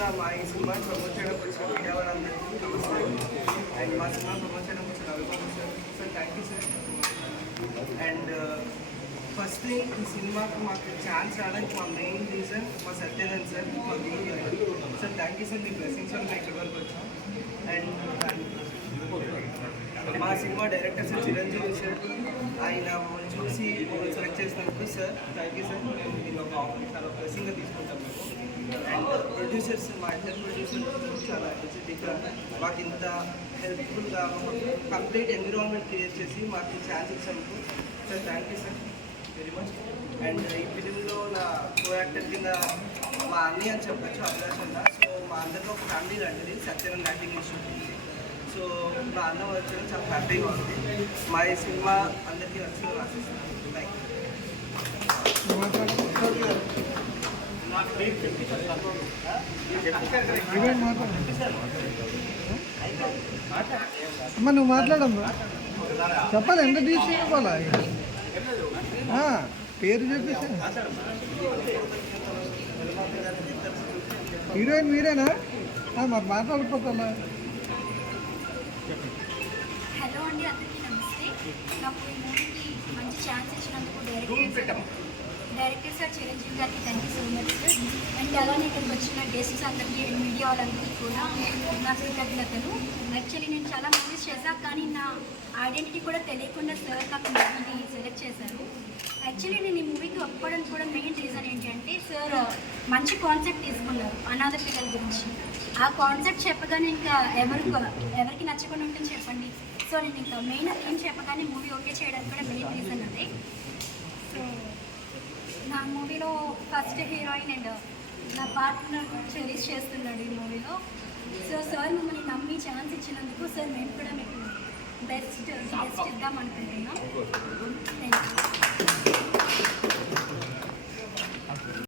ముందుగా మా ఈ సినిమా ప్రమోట్ చేయడానికి వచ్చిన మీడియా వాళ్ళందరికీ నమస్కారం. అండ్ మా సినిమా ప్రమోట్ చేయడానికి వచ్చిన Ravibabu sir thank you sir. And first thing ఈ సినిమాకు మాకు ఛాన్స్ రావడానికి మా మెయిన్ రీజన్ మా సత్యనారాయణ సార్, మా గురువు గారు sir. Thank you sir, me blessings వల్ల మేము ఇక్కడి వరకు వచ్చాం. అండ్ మా cinema director sir Chiranjeevi sir, ఆయన చూసి సెలెక్ట్ చేసినందుకు సార్ థ్యాంక్ యూ సార్. మేము దీన్ని ఒక చాలా బ్లెస్సింగ్గా తీసుకుంటాం మేము. అండ్ ప్రొడ్యూసర్స్, మా ఇద్దరు ప్రొడ్యూసర్స్ చాలా ఎనర్జెటిక్గా మాకు ఇంత హెల్ప్ఫుల్గా కంప్లీట్ ఎన్విరాన్మెంట్ క్రియేట్ చేసి మాకు ఛాన్స్ ఇచ్చినందుకు sir thank you sir very much. And ఈ ఫిలింలో నా కో యాక్టర్ కింద మా అన్నయ్య అని చెప్పచ్చు, అభిలాష్ అన్న. సో మా అందరిలో ఒక ఫ్యామిలీ లాంటిది సత్యనారాయణ యాక్టింగ్ ఇన్స్టిట్యూట్ ఉంది. సో మా అన్న వచ్చాను చాలా హ్యాపీగా ఉంది. మా ఈ సినిమా అందరికీ నచ్చిందని ఆశిస్తున్నాను. Thank you. అమ్మా నువ్వు మాట్లాడమ్మా, చెప్పాలి ఎంత తీసి ఇవ్వాలా, పేరు చెప్పేసి. హీరోయిన్ మీరేనా? మరి మాట్లాడిపోతా. హలో అండి, అందరికీ నమస్తే. నాకు ఈ మూవీకి మంచి ఛాన్స్ ఇచ్చినందుకు డైరెక్టర్ సార్ చిరంజీవి గారికి thank you so much sir. And అలానే ఇక్కడికి వచ్చిన గెస్ట్స్ అందరికీ అండ్ మీడియా వాళ్ళందరికీ కూడా నా కృతజ్ఞతలు. యాక్చువల్లీ నేను చాలా మూవీస్ చేశాను, కానీ నా ఐడెంటిటీ కూడా తెలియకుండా సార్ నాకు మూవీని సెలెక్ట్ చేశారు. యాక్చువల్లీ నేను ఈ మూవీకి ఒప్పుకోవడానికి కూడా మెయిన్ రీజన్ ఏంటంటే సార్ మంచి కాన్సెప్ట్ తీసుకున్నారు అనాథ పిల్లల గురించి. ఆ కాన్సెప్ట్ చెప్పగానే ఇంకా ఎవరికి నచ్చకుండా ఉంటుంది చెప్పండి. సో నేను ఇంకా మెయిన్ థీమ్ చెప్పగానే మూవీ ఓకే చేయడానికి కూడా మెయిన్ రీజన్ అదే. సో నా మూవీలో ఫస్ట్ హీరోయిన్ అండ్ నా పార్ట్నర్ చెరీష్ చేస్తున్నాడు ఈ మూవీలో. సో సార్ మమ్మల్ని నమ్మి ఛాన్స్ ఇచ్చినందుకు సార్ మేము కూడా మీకు బెస్ట్ ఇద్దాం అనుకుంటున్నాం.